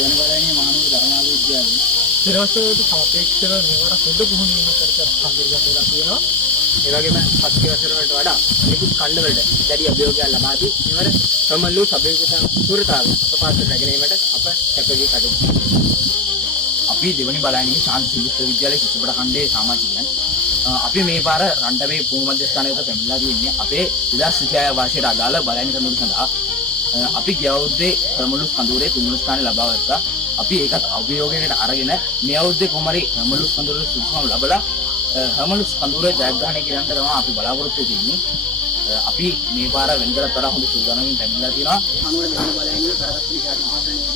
දෙවන බලන්නේ මහනුවර ධර්මාලය විද්‍යාලය. ඊළඟට සාපේක්ෂව මේවට පොදු පුහුණුවීමක් කරලා වෙලා තියෙනවා. ඒ වගේම පස්කේ වසර වලට වඩා නිකුත් ඛණ්ඩ වලට දැඩි අභියෝගයක් ලබා දී මෙවර සමල්ලු සභාවකට සූරතාවය අපපාත රැගෙනීමට අප කැපවී කටයුතු. අපි දෙවනි බලන්නේ ශාන්ති සිල්ලිස්ස විද්‍යාලයේ චිත්‍රපට ඛණ්ඩයේ සමාජිකයන්. අපි මේ පාර රණ්ඩවේ පුහුණු මධ්‍යස්ථානයකට පැමිණලා තියෙන්නේ අපේ 2026 වර්ෂයට අදාළ බලයන් කඳවුරු සඳහා. අපි ගිය අවුරුද්දේ රමලුස් කඳවුරේ තුන්වෙනි ස්ථානය ලබා ගත්තා. අපි ඒකත් අභියෝගයකට අරගෙන මේ අවුරුද්දේ කොහොම හරි රමලුස් කඳවුරේ සුදුසුකම් ලැබලා රමලුස් කඳවුරේ ජයග්‍රහණය කිරීමට තමයි අපි බලාපොරොත්තු වෙන්නේ. අපි මේ පාර වෙනදටත් වඩා හොඳ සූදානම්කින් පැමිණලා තියෙනවා. මනුවර ධර්ම බලයෙන් කරගත්තු විද්‍යාත්මක මාතෘකාවක්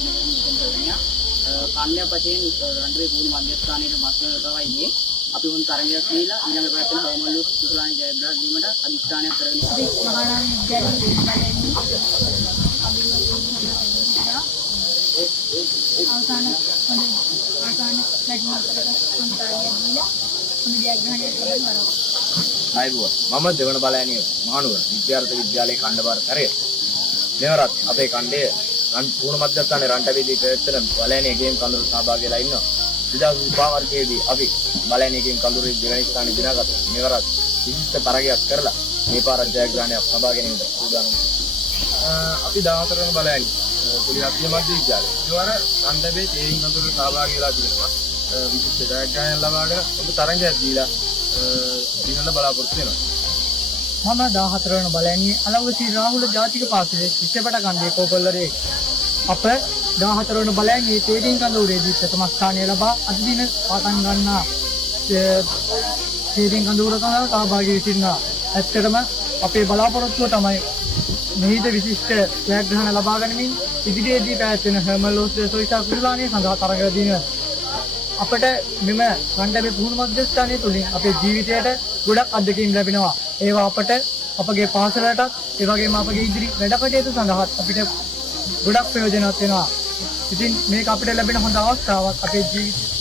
කන්‍යා පතෙන් රණ්ඩවේ පුහුණු මධ්‍යස්ථානයේ මාස්ටර්වයි අපි උන් තරගයක් දීලා ඊළඟ පැත්තේ හවමල්ලු සුසලානි ජයග්‍රහණ දීමට අධිෂ්ඨානයක් කරගෙන ඉන්නේ. මහානාම විද්‍යාලයේ අවසාන ලැබුම් අතරට සම්තරයක් දීලා උන් ජයග්‍රහණය කරනවා. ආයිබෝ මම දෙවන බලයනිය මහනුවර විද්‍යාර්ථ විද්‍යාලයේ ඛණ්ඩ කරේ. මෙවරත් අපේ ඛණ්ඩයේ පුහුණු මධ්‍යස්ථානයේ රණ්ඩවේදී පැවැත්වෙන බලයනිය ගේම් කඳවුරු සහභාගී වෙලා ඉන්නවා. 2005 වර්ෂයේදී අපි බලයනිය ගේම් කඳවුරේ දෙවැනි ස්ථානයේ දිනාගත්තා. මෙවරත් විශිෂ්ට තරගයක් කරලා මේ පාර ජයග්‍රහණයක් ලබා ගැනීමට සූදානම්. අපි 14 වෙනි බලයනිය කුලියප්පිය මධ්‍ය විද්‍යාලයේ මෙවර රණ්ඩවේ තේරින් කඳවුරේ සහභාගී වෙලා තිබෙනවා. විශිෂ්ට ජයග්‍රහණයක් ලබාගෙන ඔබ තරගයක් දීලා දිනන බලාපොරොත්තු වෙනවා. මම 14 වෙනි බලයනියේ අලවසී රාහුල ජාතික පාසලේ චිත්‍රපට ඛණ්ඩයේ කෝපල්ලරේ අප 14 වෙනි බලයනියේ තේරින් කඳවුරේදී ප්‍රථම ස්ථානය ලබා අද දින පටන් ගන්නා තේරින් කඳවුර සඳහා සහභාගී වෙනවා. ඇත්තටම අපේ බලාපොරොත්තුව තමයි මෙහිද විශිෂ්ට ජයග්‍රහණ ලබා ගැනීමෙන් ඉදිරියේදී පැවැත්වෙන හර්මලෝස් සොයිසා කුරුලානිය සඳහා තරග දීම. අපට මෙම රණ්ඩවේ පුහුණු මධ්‍යස්ථානය තුළින් අපේ ජීවිතයට ගොඩක් අත්දැකීම් ලැබෙනවා. ඒවා අපට අපගේ පාසලටත් ඒ වගේම අපගේ ඉදිරි වැඩ කටයුතු සඳහා අපිට ගොඩක් ප්‍රයෝජනවත් වෙනවා. ඉතින් මේක අපිට ලැබෙන හොඳ අවස්ථාවක් අපේ ජීවිතේ.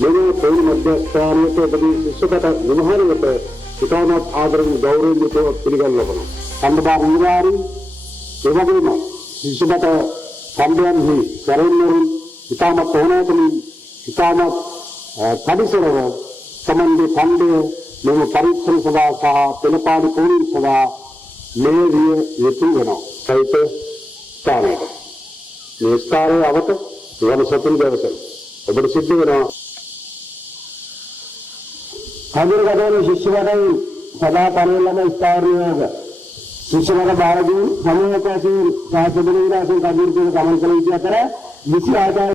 මෙම පොළු මධ්‍යස්ථානයේ ප්‍රති ශිෂ්‍යකට විමහාරයට ඉතාමත් ආදරෙන් ගෞරවයෙන් යුතුව පිළිගනු ලබනවා. සම්බන්ධ නිවාරි එවැගේම ශිෂ්‍යකට සම්බන්ධි කරෙන්නරින් ඉතාමත් ඕනෑකමින් ඉතාමත් කඩිසරව සමන්දේ ඛණ්ඩය මෙම පරීක්ෂණ සභාව සහ පෙළපාඩි පුහුණුව සභාව මේ විය යුතු වෙනවා. සහිත ස්ථානයක මේ ස්ථානයේ අවත වන සතුන් දවසේ ඔබට සිද්ධ වෙනවා. හඳුරගන්න ශිෂ්‍යවරුන් සදා පරිලම ස්ථාවරයක ශිෂ්‍යවරු බාරදී සමූහකයෙන් රාජ්‍ය බල විලාසයෙන් කඩින් ගමන් කළ යුතු අතර 20 ආකාර